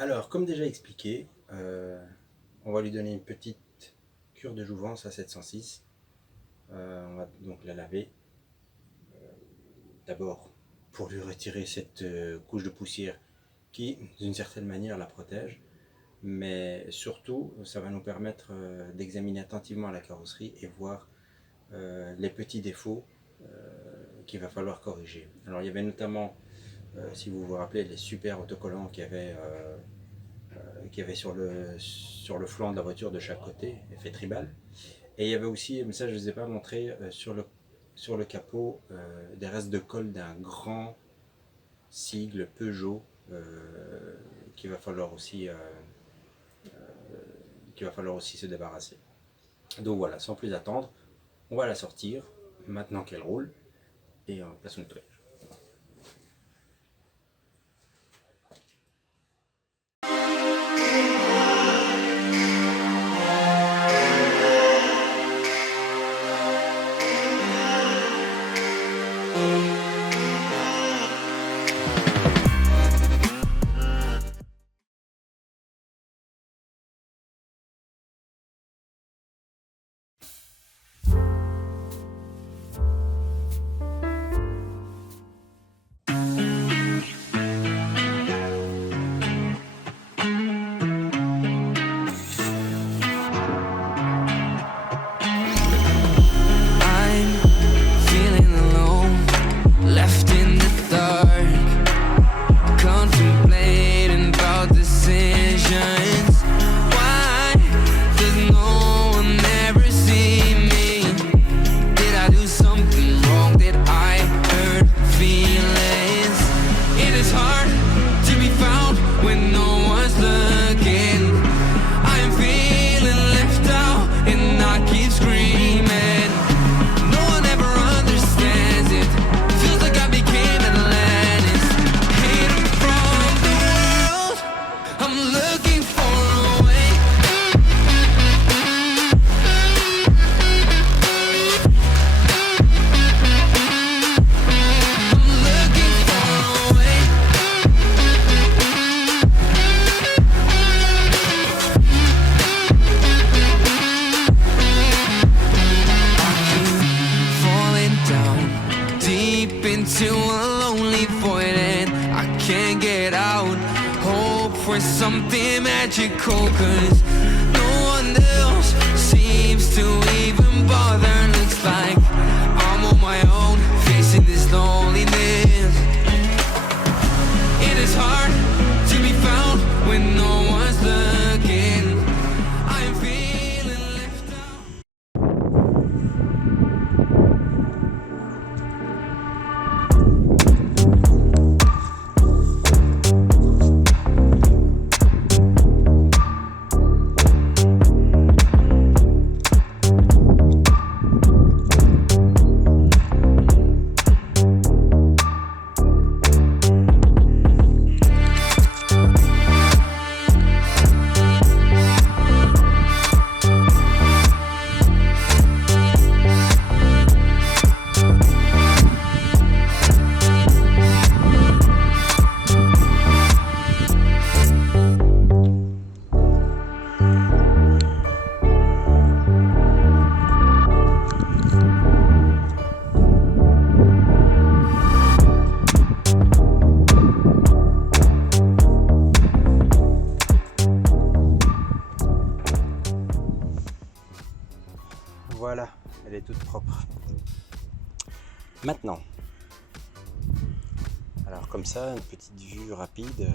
Alors, comme déjà expliqué, on va lui donner une petite cure de jouvence à 706. On va donc la laver. D'abord, pour lui retirer cette couche de poussière qui, d'une certaine manière, la protège. Mais surtout, ça va nous permettre d'examiner attentivement la carrosserie et voir les petits défauts qu'il va falloir corriger. Alors, il y avait notamment, si vous vous rappelez, les super autocollants qu'il y avait sur le flanc de la voiture de chaque côté, effet tribal. Et il y avait aussi, mais ça je ne vous ai pas montré, sur le capot, des restes de colle d'un grand sigle Peugeot qu'il va falloir aussi se débarrasser. Donc voilà, sans plus attendre, on va la sortir maintenant qu'elle roule et on place au nettoyage. into a lonely void and I can't get out. Hope for something magical, cause no one else seems to even bother. Looks like I'm on my own, facing this loneliness. It is hard to be found when no one's looking. I'm feeling left out. Voilà, elle est toute propre. Maintenant, alors comme ça, une petite vue rapide,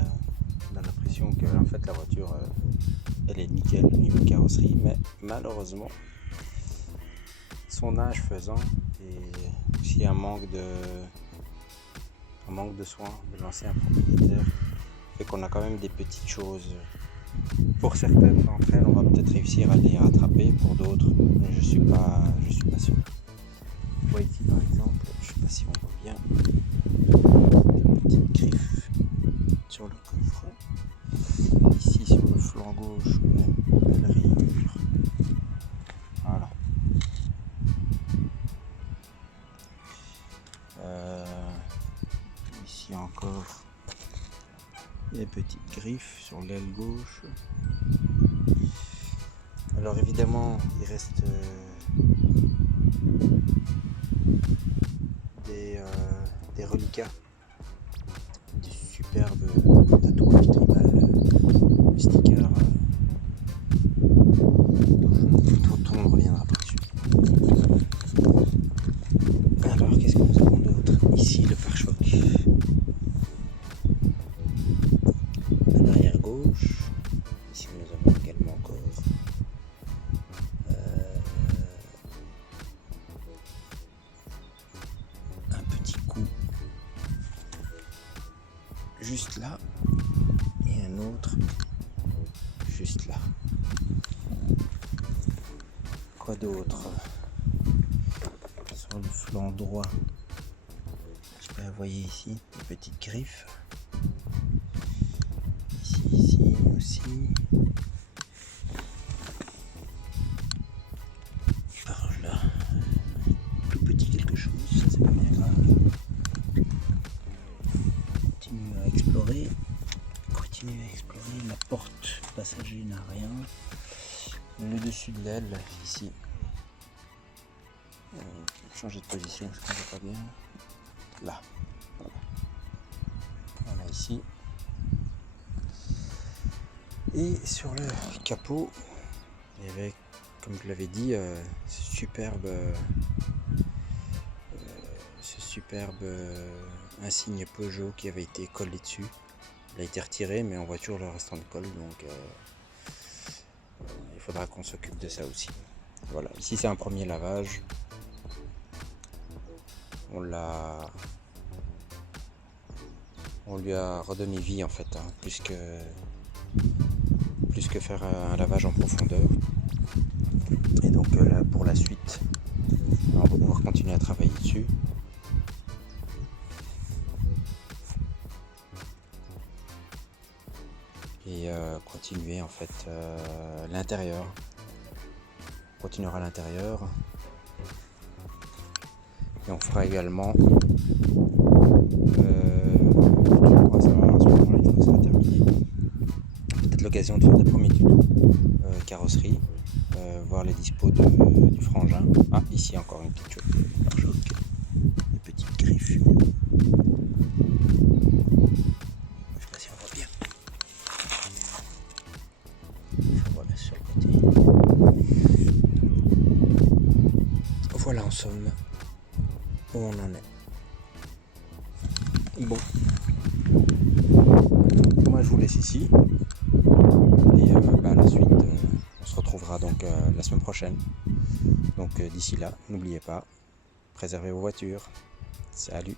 on a l'impression que en fait la voiture, elle est nickel au niveau carrosserie, mais malheureusement, son âge faisant et aussi un manque de soins de l'ancien propriétaire fait qu'on a quand même des petites choses. Pour certaines d'entre elles, on va peut-être réussir à les rattraper, pour d'autres, je suis pas sûr. On voit ici par exemple, je sais pas si on voit bien, des petites griffes sur le coffre. Ici sur le flanc gauche, une belle rayure. Voilà. Ici encore Des petites griffes sur l'aile gauche. Alors évidemment, il reste des reliquats du superbe tatouage tribal, le sticker. Tout le monde reviendra pas dessus. Alors qu'est-ce que nous avons d'autre? Ici le pare-choc. À l'arrière gauche. Ici nous avons également encore un petit coup juste là et un autre juste là. Quoi d'autre? Sur le flanc droit, je sais pas, vous voyez ici des petites griffes. Ici aussi. Par là, tout petit quelque chose, ça c'est pas bien grave. Continue à explorer. La porte passager n'a rien. Le dessus de l'aile, ici. Changer de position, je ne comprends pas bien. Là. Voilà ici. Et sur le capot, il y avait, comme je l'avais dit, ce superbe insigne Peugeot qui avait été collé dessus. Il a été retiré, mais en voiture le restant de colle, donc il faudra qu'on s'occupe de ça aussi. Voilà, ici c'est un premier lavage. On lui a redonné vie en fait, hein, plus que faire un lavage en profondeur. Et donc là, pour la suite, on va pouvoir continuer à travailler dessus. Et continuer en fait l'intérieur. On continuera l'intérieur. Et on fera également peut-être l'occasion de faire des premiers tutos carrosserie, voir les dispos du frangin. Ah, ici encore une petite chose, pare-choc, une petite griffe. Je sais pas si on voit bien. Je vois bien sur le côté. Voilà en somme où on en est. Bon, moi je vous laisse ici et à la suite on se retrouvera donc la semaine prochaine. Donc d'ici là, n'oubliez pas, préservez vos voitures. Salut.